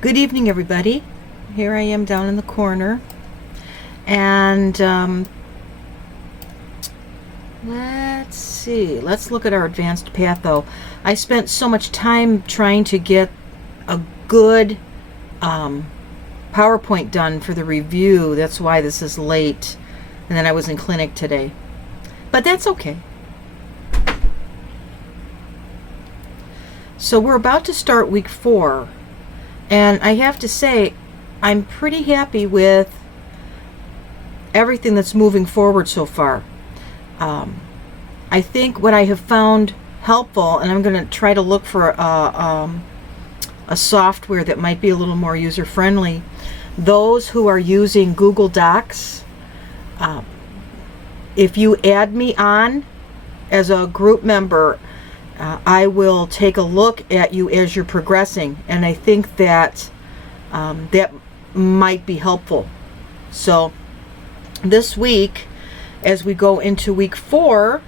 Good evening, everybody. Here I am down in the corner, and let's see. Let's look at our advanced patho. I spent so much time trying to get a good PowerPoint done for the review. That's why this is late, and then I was in clinic today. But that's okay. So we're about to start week 4. And I have to say, I'm pretty happy with everything that's moving forward so far. I think what I have found helpful, and I'm going to try to look for a software that might be a little more user-friendly. Those who are using Google Docs, if you add me on as a group member, I will take a look at you as you're progressing, and I think that that might be helpful. So this week, as we go into week 4,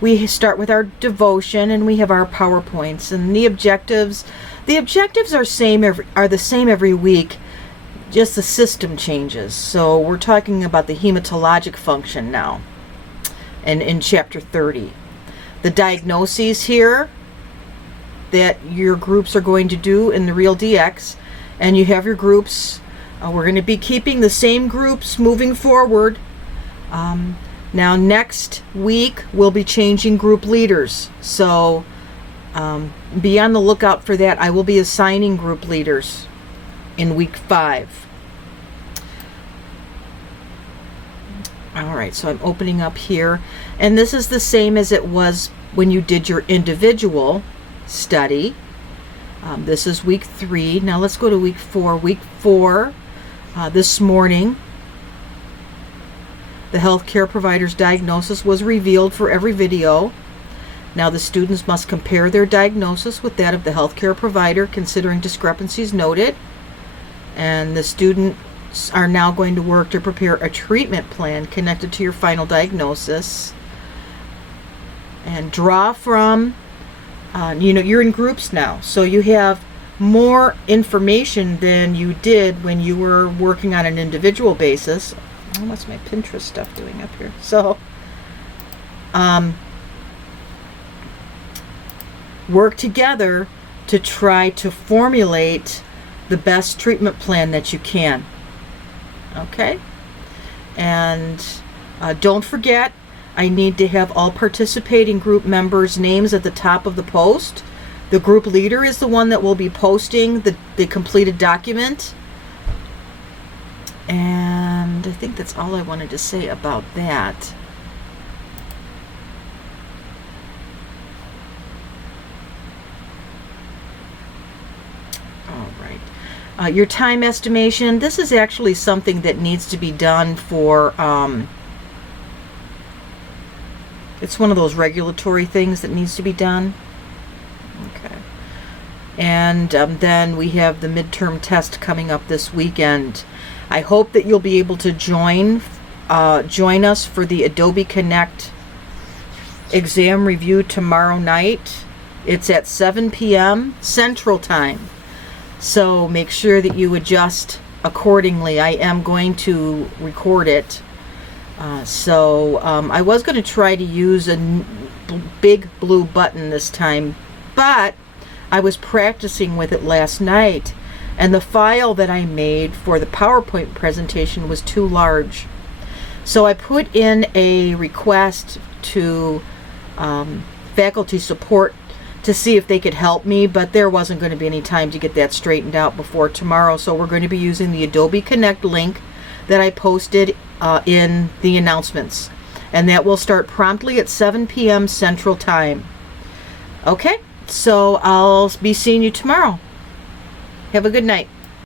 we start with our devotion, and we have our PowerPoints and the objectives. The objectives are the same every week, just the system changes. So we're talking about the hematologic function now, and in chapter 30. The diagnoses here that your groups are going to do in the Real DX, and you have your groups. We're going to be keeping the same groups moving forward. Now next week we'll be changing group leaders, so be on the lookout for that. I will be assigning group leaders in week 5. Alright, so I'm opening up here, and this is the same as it was when you did your individual study. This is week 3. Now let's go to week 4. Week 4, this morning, the healthcare provider's diagnosis was revealed for every video. Now the students must compare their diagnosis with that of the healthcare provider, considering discrepancies noted. And the students are now going to work to prepare a treatment plan connected to your final diagnosis, and draw from you're in groups now, so you have more information than you did when you were working on an individual basis. Oh, what's my Pinterest stuff doing up here? So work together to try to formulate the best treatment plan that you can. Okay, and don't forget, I need to have all participating group members' names at the top of the post. The group leader is the one that will be posting the completed document. And I think that's all I wanted to say about that. Your time estimation, this is actually something that needs to be done for, it's one of those regulatory things that needs to be done. Okay. And then we have the midterm test coming up this weekend. I hope that you'll be able to join us for the Adobe Connect exam review tomorrow night. It's at 7 p.m. Central Time. So make sure that you adjust accordingly. I am going to record it. I was going to try to use a big blue button this time, but I was practicing with it last night, and the file that I made for the PowerPoint presentation was too large. So I put in a request to faculty support to see if they could help me, but there wasn't going to be any time to get that straightened out before tomorrow. So we're going to be using the Adobe Connect link that I posted in the announcements, and that will start promptly at 7 p.m. Central Time. Okay, so I'll be seeing you tomorrow. Have a good night.